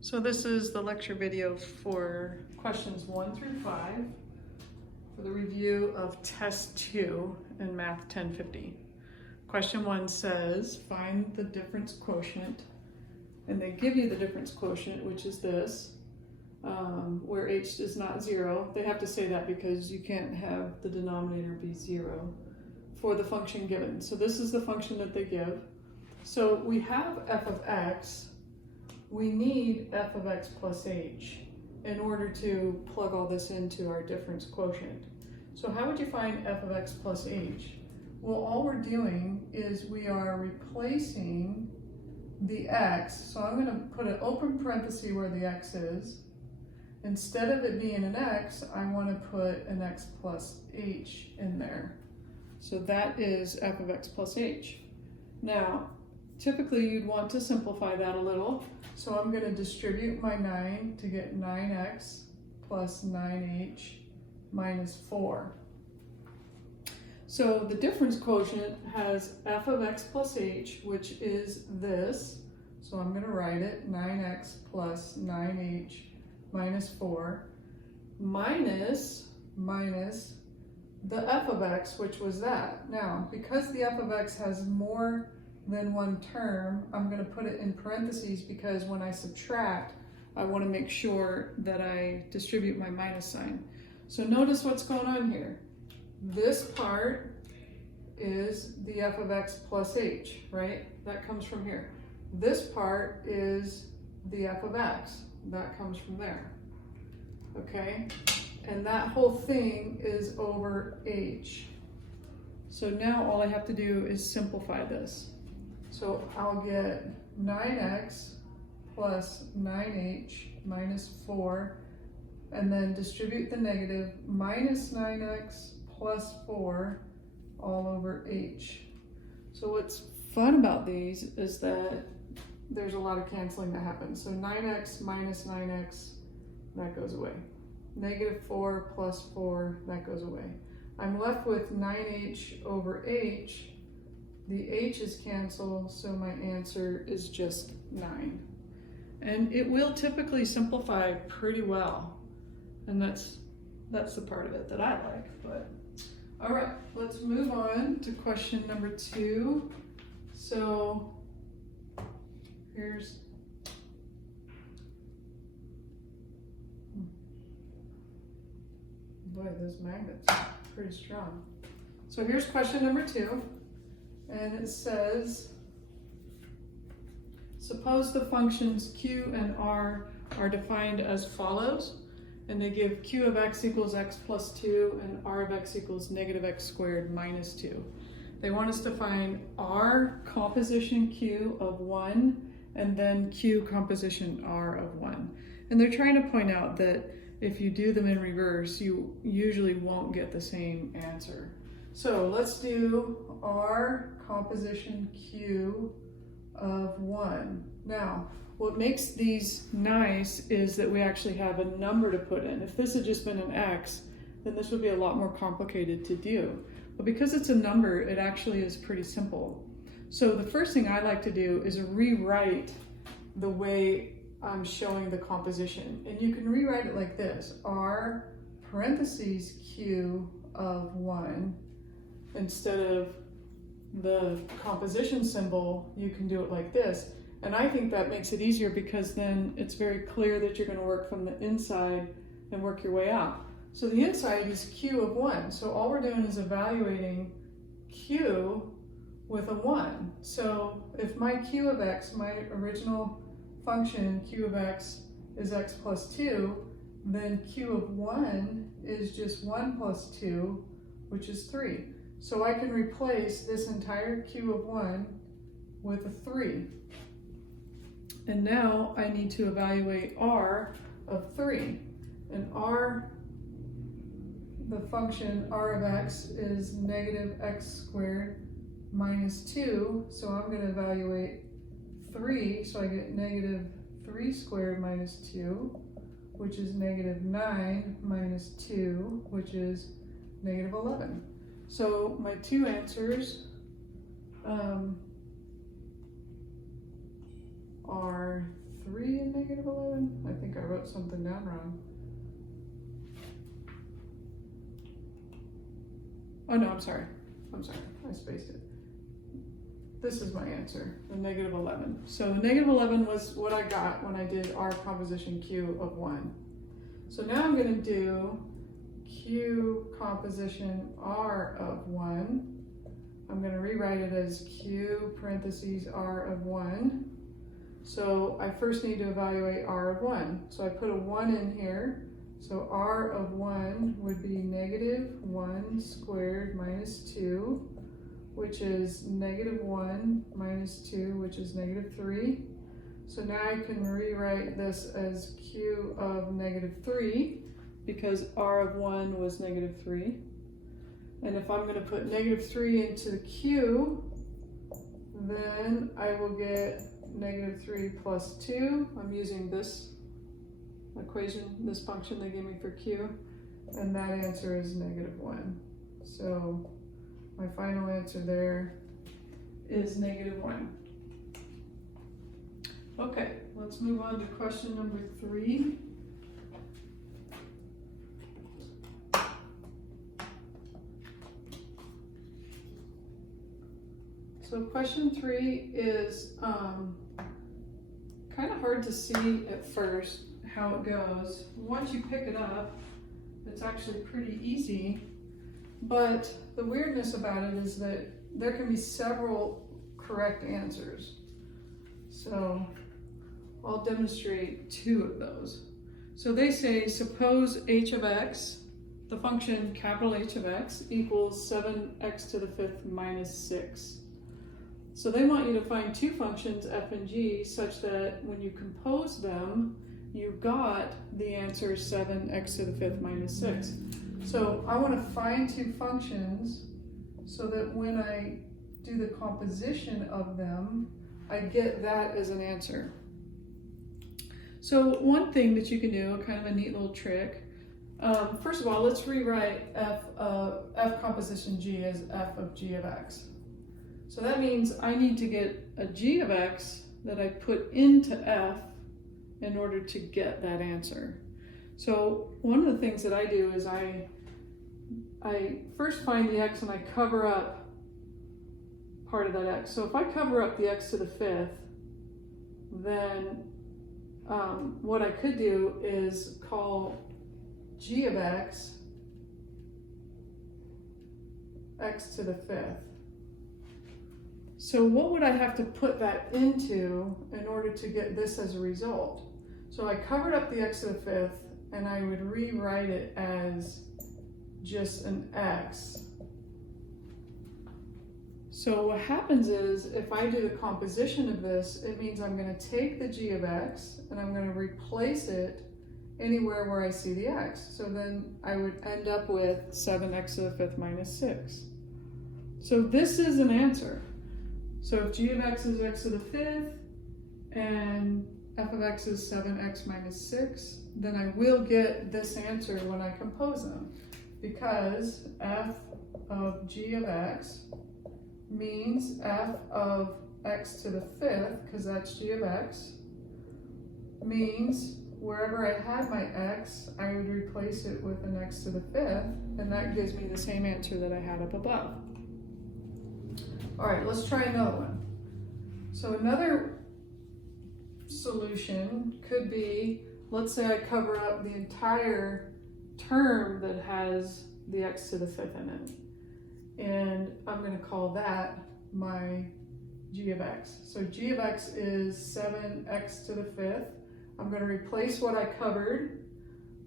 So this is the lecture video for questions 1 through 5 for the review of test 2 in Math 1050. Question 1 says, find the difference quotient, and they give you the difference quotient, which is this, where h is not 0. They have to say that because you can't have the denominator be 0 for the function given. So this is the function that they give. So we have f of x. We need f of x plus h in order to plug all this into our difference quotient. So how would you find f of x plus h? Well, all we're doing is we are replacing the x. So I'm going to put an open parenthesis where the x is. Instead of it being an x, I want to put an x plus h in there. So that is f of x plus h. Now, typically you'd want to simplify that a little. So I'm going to distribute my 9 to get 9x plus 9h minus 4. So the difference quotient has f of x plus h, which is this. So I'm going to write it 9x plus 9h minus 4 minus the f of x, which was that. Now, because the f of x has more than one term, I'm going to put it in parentheses because when I subtract, I want to make sure that I distribute my minus sign. So notice what's going on here. This part is the f of x plus h, right? That comes from here. This part is the f of x. That comes from there. Okay? And that whole thing is over h. So now all I have to do is simplify this. So I'll get 9x plus 9h minus 4, and then distribute the negative, minus 9x plus 4 all over h. So what's fun about these is that there's a lot of canceling that happens. So 9x minus 9x, that goes away. Negative 4 plus 4, that goes away. I'm left with 9h over h. The h's cancel, so my answer is just 9. And it will typically simplify pretty well. And that's the part of it that I like. But all right, let's move on to question number 2. So here's boy, those magnets are pretty strong. So here's question number 2. And it says, suppose the functions q and r are defined as follows, and they give q of x equals x plus 2 and r of x equals negative x squared minus 2. They want us to find r composition q of 1 and then q composition r of 1. And they're trying to point out that if you do them in reverse, you usually won't get the same answer. So let's do r composition q of 1. Now, what makes these nice is that we actually have a number to put in. If this had just been an x, then this would be a lot more complicated to do. But because it's a number, it actually is pretty simple. So the first thing I like to do is rewrite the way I'm showing the composition. And you can rewrite it like this: r parentheses q of 1. Instead of the composition symbol, you can do it like this. And I think that makes it easier because then it's very clear that you're going to work from the inside and work your way out. So the inside is q of 1. So all we're doing is evaluating q with a 1. So if my q of x, my original function q of x is x plus 2, then q of 1 is just 1 plus 2, which is 3. So I can replace this entire q of 1 with a 3. And now I need to evaluate r of 3. And r, the function r of x is negative x squared minus 2. So I'm going to evaluate 3. So I get negative 3 squared minus 2, which is negative 9 minus 2, which is negative 11. So my two answers are 3 and negative 11? I think I wrote something down wrong. Oh no, I'm sorry, I spaced it. This is my answer, the negative 11. So the negative 11 was what I got when I did R composition Q of 1. So now I'm going to do Q composition R of 1. I'm going to rewrite it as Q parentheses R of 1. So I first need to evaluate R of 1. So I put a 1 in here. So R of 1 would be negative 1 squared minus 2, which is negative 1 minus 2, which is negative 3. So now I can rewrite this as Q of negative 3, because R of 1 was negative 3. And if I'm going to put negative 3 into the Q, then I will get negative 3 plus 2. I'm using this equation, this function they gave me for Q, and that answer is negative 1. So my final answer there is negative 1. Okay, let's move on to question number 3. So question 3 is kind of hard to see at first how it goes. Once you pick it up, it's actually pretty easy. But the weirdness about it is that there can be several correct answers. So I'll demonstrate 2 of those. So they say, suppose h of x, the function capital H of x, equals 7x to the 5th minus 6. So they want you to find 2 functions, f and g, such that when you compose them, you got the answer 7x to the 5th minus 6. So I want to find 2 functions so that when I do the composition of them, I get that as an answer. So one thing that you can do, kind of a neat little trick, first of all, let's rewrite f composition g as f of g of x. So that means I need to get a g of x that I put into f in order to get that answer. So one of the things that I do is I first find the x and I cover up part of that x. So if I cover up the x to the 5th, then what I could do is call g of x x to the 5th. So what would I have to put that into in order to get this as a result? So I covered up the x to the 5th, and I would rewrite it as just an x. So what happens is, if I do the composition of this, it means I'm going to take the g of x and I'm going to replace it anywhere where I see the x. So then I would end up with 7x to the 5th minus 6. So this is an answer. So if g of x is x to the 5th and f of x is 7x minus 6, then I will get this answer when I compose them, because f of g of x means f of x to the 5th, because that's g of x, means wherever I had my x, I would replace it with an x to the 5th, and that gives me the same answer that I had up above. All right, let's try another one. So another solution could be, let's say I cover up the entire term that has the x to the 5th in it. And I'm going to call that my g of x. So g of x is 7x to the 5th. I'm going to replace what I covered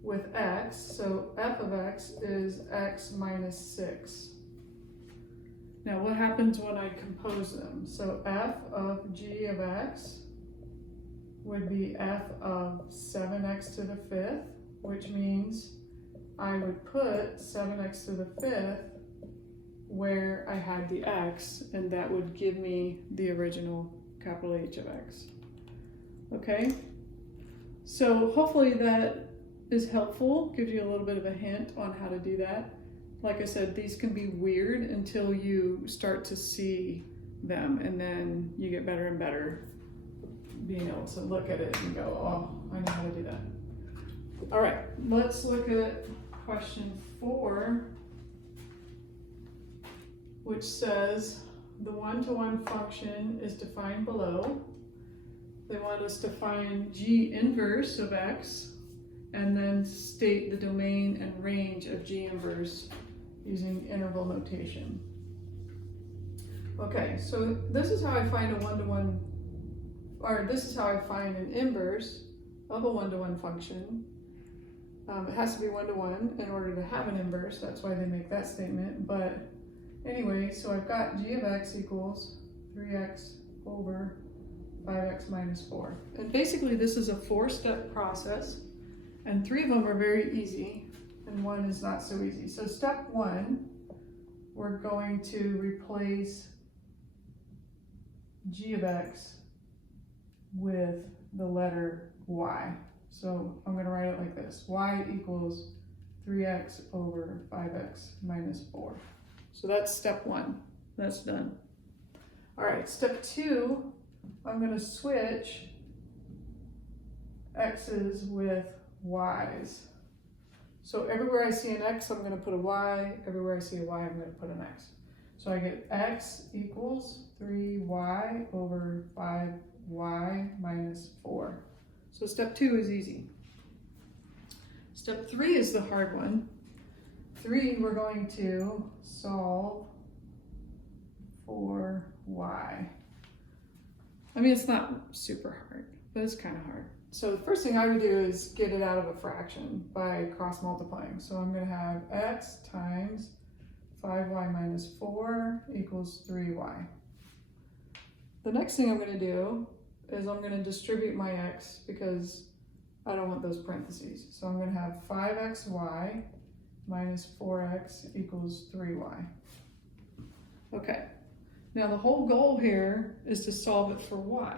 with x. So f of x is x minus 6. Now what happens when I compose them? So f of g of x would be f of 7x to the 5th, which means I would put 7x to the 5th where I had the x, and that would give me the original capital H of x. Okay? So hopefully that is helpful, gives you a little bit of a hint on how to do that. Like I said, these can be weird until you start to see them, and then you get better and better. being able to look at it and go, oh, I know how to do that. All right, let's look at question 4, which says the one-to-one function is defined below. They want us to find G inverse of x and then state the domain and range of G inverse using interval notation. Okay, so this is how I find a one-to-one, or this is how I find an inverse of a one-to-one function. It has to be one-to-one in order to have an inverse. That's why they make that statement. But anyway, so I've got G of x equals 3x over 5x minus 4. And basically this is a 4-step process, and 3 of them are very easy, and 1 is not so easy. So step 1, we're going to replace G of x with the letter y. So I'm going to write it like this. Y equals 3x over 5x minus 4. So that's step 1. That's done. All right, step 2, I'm going to switch x's with y's. So everywhere I see an x, I'm going to put a y. Everywhere I see a y, I'm going to put an x. So I get x equals 3y over 5y minus 4. So step 2 is easy. Step 3 is the hard one. 3, we're going to solve for y. I mean, it's not super hard, but it's kind of hard. So the first thing I would do is get it out of a fraction by cross multiplying. So I'm going to have x times 5y minus 4 equals 3y. The next thing I'm going to do is I'm going to distribute my x because I don't want those parentheses. So I'm going to have 5xy minus 4x equals 3y. Okay, now the whole goal here is to solve it for y.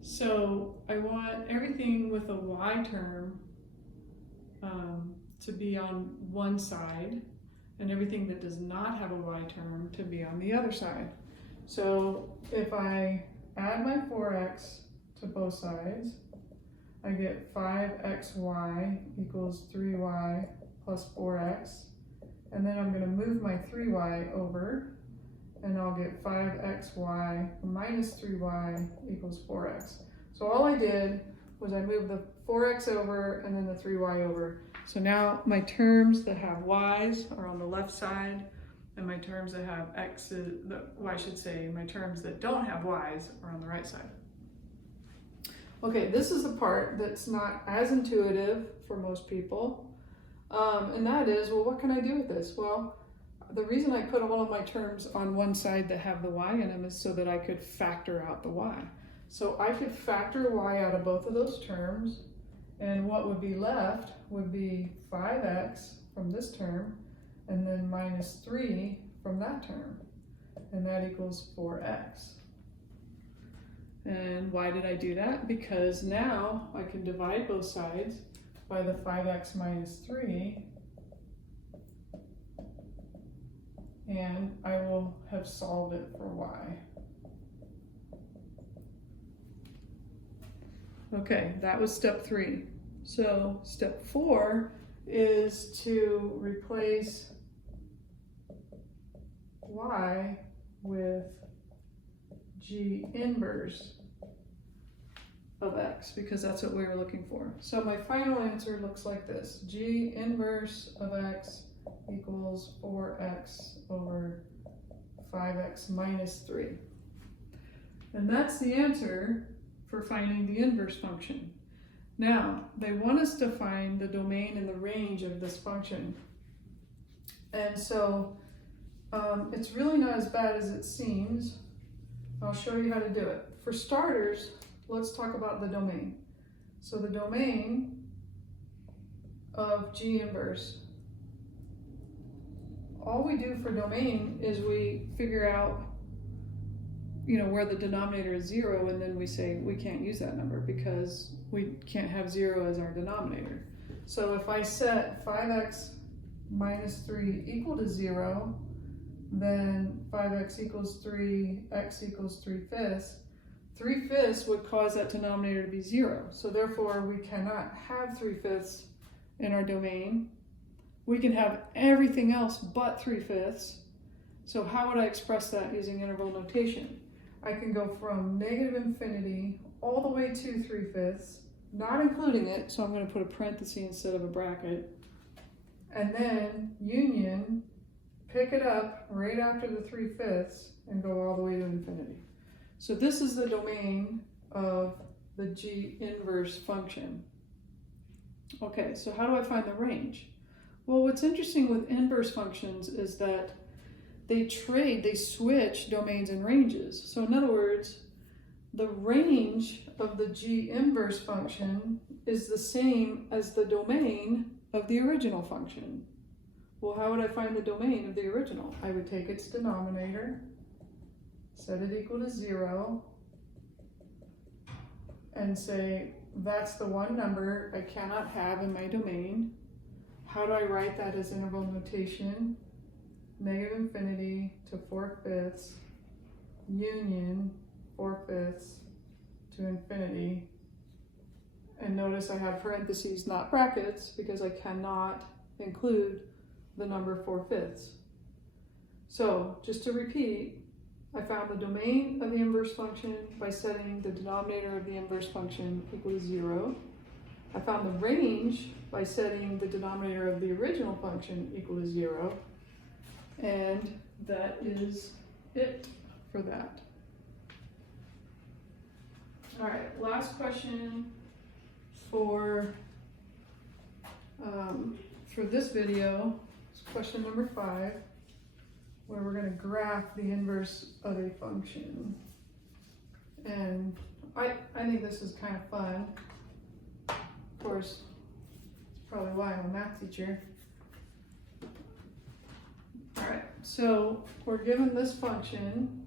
So I want everything with a y term to be on one side, and everything that does not have a y term to be on the other side. So if I add my 4x to both sides, I get 5xy equals 3y plus 4x, and then I'm going to move my 3y over, and I'll get 5xy minus 3y equals 4x. So all I did was I moved the 4x over and then the 3y over. So now my terms that have y's are on the left side, and my terms that have x's, well, I should say my terms that don't have y's are on the right side. Okay, this is the part that's not as intuitive for most people, and that is, well, what can I do with this? Well, the reason I put all of my terms on one side that have the y in them is so that I could factor out the y. So I could factor y out of both of those terms, and what would be left would be 5x from this term, and then minus 3 from that term, and that equals 4x. And why did I do that? Because now I can divide both sides by the 5x minus 3, and I will have solved it for y. Okay, that was step 3. So step 4 is to replace y with G inverse of x, because that's what we were looking for. So my final answer looks like this. G inverse of x equals 4x over 5x minus 3. And that's the answer for finding the inverse function. Now, they want us to find the domain and the range of this function. And so it's really not as bad as it seems. I'll show you how to do it. For starters, let's talk about the domain. So the domain of G inverse, all we do for domain is we figure out, where the denominator is 0, and then we say we can't use that number because we can't have 0 as our denominator. So if I set 5x minus 3 equal to 0, then 5x equals 3, x equals 3/5. 3/5 would cause that denominator to be 0. So therefore, we cannot have 3/5 in our domain. We can have everything else but 3/5. So how would I express that using interval notation? I can go from -infinity all the way to 3/5, not including it, so I'm going to put a parenthesis instead of a bracket, and then union, pick it up right after the 3/5 and go all the way to infinity. So this is the domain of the G inverse function. Okay, so how do I find the range? Well, what's interesting with inverse functions is that they switch domains and ranges. So in other words, the range of the G inverse function is the same as the domain of the original function. Well, how would I find the domain of the original? I would take its denominator, set it equal to 0, and say, that's the one number I cannot have in my domain. How do I write that as interval notation? -infinity to 4/5, union 4/5 to infinity. And notice I have parentheses, not brackets, because I cannot include the number 4/5. So just to repeat, I found the domain of the inverse function by setting the denominator of the inverse function equal to 0. I found the range by setting the denominator of the original function equal to 0. And that is it for that. All right, last question for this video is question number 5, where we're going to graph the inverse of a function. And I think this is kind of fun. Of course, it's probably why I'm a math teacher. All right, so we're given this function.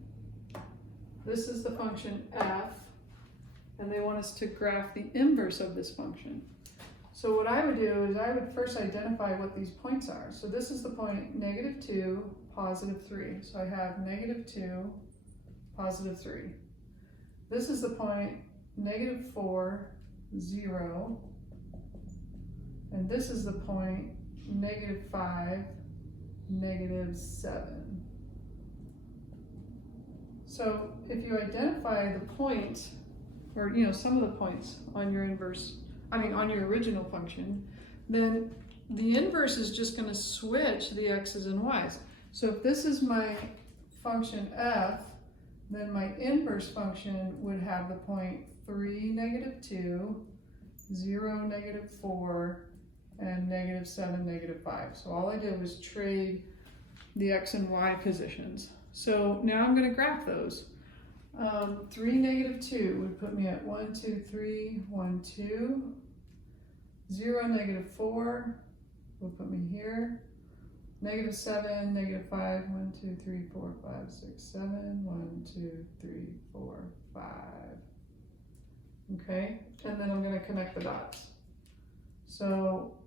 This is the function f, and they want us to graph the inverse of this function. So what I would do is I would first identify what these points are. So this is the point -2, +3. So I have -2, +3. This is the point -4, 0. And this is the point -5, -7. So if you identify the point, or some of the points on your on your original function, then the inverse is just going to switch the x's and y's. So if this is my function f, then my inverse function would have the point 3, -2, 0, -4, and -7, -5. So all I did was trade the x and y positions. So now I'm going to graph those. 3, -2 would put me at 1, 2, 3, 1, 2. 0, -4 will put me here. -7, -5, 1, 2, 3, 4, 5, 6, 7, 1, 2, 3, 4, 5. Okay, and then I'm going to connect the dots. So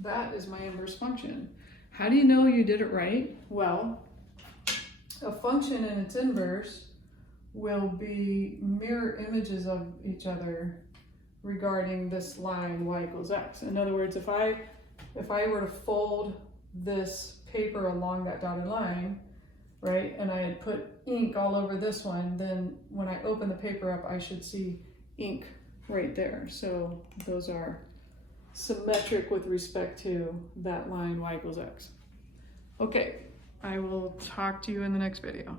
that is my inverse function. How do you know you did it right? Well, a function and its inverse will be mirror images of each other regarding this line y equals x. In other words, if I were to fold this paper along that dotted line, right, and I had put ink all over this one, then when I open the paper up, I should see ink right there. So those are symmetric with respect to that line y equals x. Okay, I will talk to you in the next video.